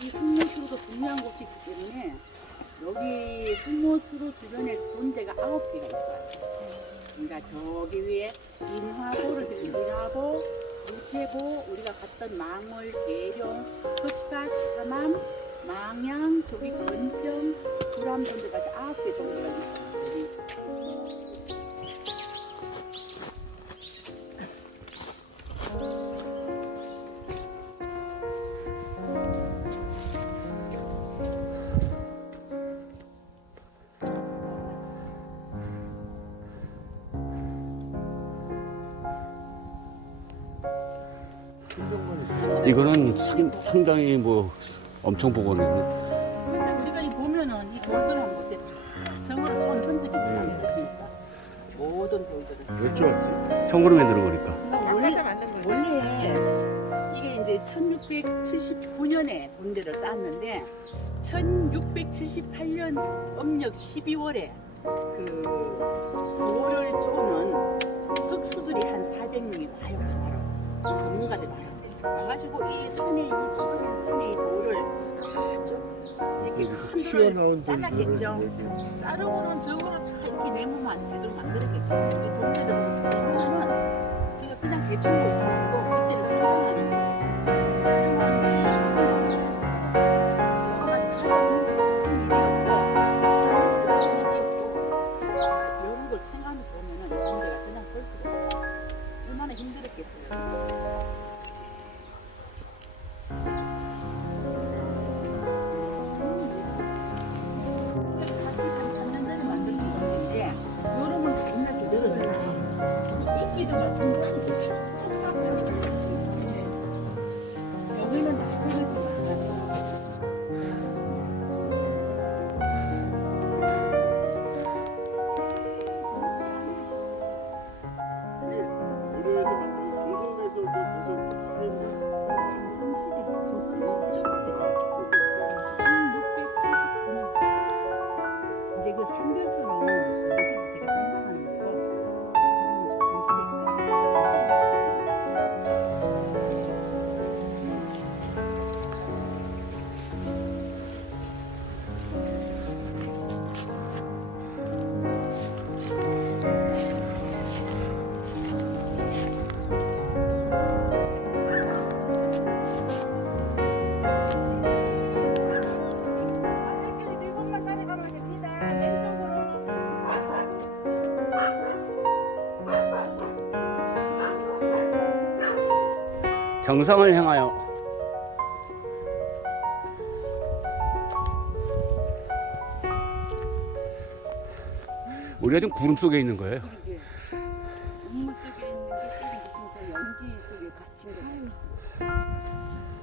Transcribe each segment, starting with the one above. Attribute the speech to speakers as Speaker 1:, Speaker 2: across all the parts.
Speaker 1: 이 승모수로도 중요한 곳이 있기 때문에 여기 승모수로 주변에 군대가 아홉 개가 있어요. 그러니까 저기 위에 인화보를 비하고 우체보 우리가 갔던 망월, 계룡, 석갓, 삼암, 망양, 저기 건평, 구람 존대까지 아홉 개 존대가
Speaker 2: 이거는 상, 상당히 뭐 엄청 보고는
Speaker 1: 근데 우리가 이 보면은 이 돌들 한 곳에 다 정으로 촌 흔적이 남아있습니다. 모든 돌들은.
Speaker 3: 왜 좋았지?
Speaker 2: 청구름에 들어가니까
Speaker 1: 원래, 원래 이게 이제 1679년에 본대를 쌓았는데 1678년 음력 12월에 그 돌을 쪼는 석수들이 한 400명이 와요 바로 전문가들 와요 와가지고 이 산에 이 좁은 산에 이 돌을 다좀 이렇게 큰 돌을
Speaker 3: 튀어나온
Speaker 1: 잘랐겠죠. 자르고는 저거를 다 이렇게 내모면 안 되도록 만들었겠죠. 이 동네를 보면 자세히 보면은 우리가 그냥 대충 보지 말고 그때를 상상하는 거예요. 이 이런 걸 생각하면서 보면은 이 동네가 그냥 볼 수가 없어요. 얼마나 힘들었겠어요. 다시 그 상별처럼 그것이 제가 생각하는 거고, 그거는 조선시대.
Speaker 2: 정상을 향하여. 우리가 지금 구름 속에 있는 거예요.
Speaker 1: 이게. 속에 있는 게 진짜 연기 속에 갇힌 거 같아요.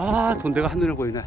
Speaker 2: 아 돈대가 한눈에 보이네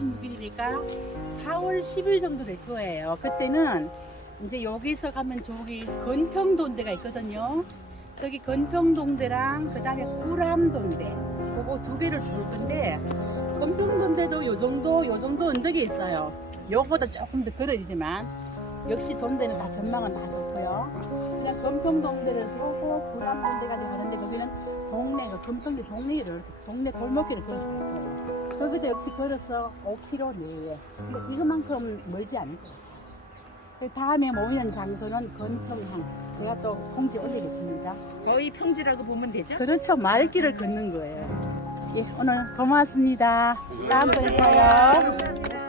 Speaker 1: 26일이니까 4월 10일 정도 될 거예요. 그때는 이제 여기서 가면 저기 건평동대가 있거든요. 저기 건평동대랑 그 다음에 구람동대 그거 두 개를 돌 건데 건평동대도 요 정도 요 정도 언덕에 있어요. 요거보다 조금 더 걸어지지만 역시 동대는 다 전망은 다 좋고 요. 그냥 건평동대를 보고 구람동대까지 가는데 거기는 동네가 금평리 동네를 동네 골목길을 걸어서 갈 거예요. 거기도 역시 걸어서 5km 내에. 근데 이거만큼 멀지 않을 거예요. 그 다음에 모이는 장소는 건평항. 제가 또 공지 올리겠습니다.
Speaker 4: 거의 평지라고 보면 되죠?
Speaker 1: 그렇죠. 말길을 걷는 거예요. 예, 오늘 고맙습니다. 다음번에 봐요.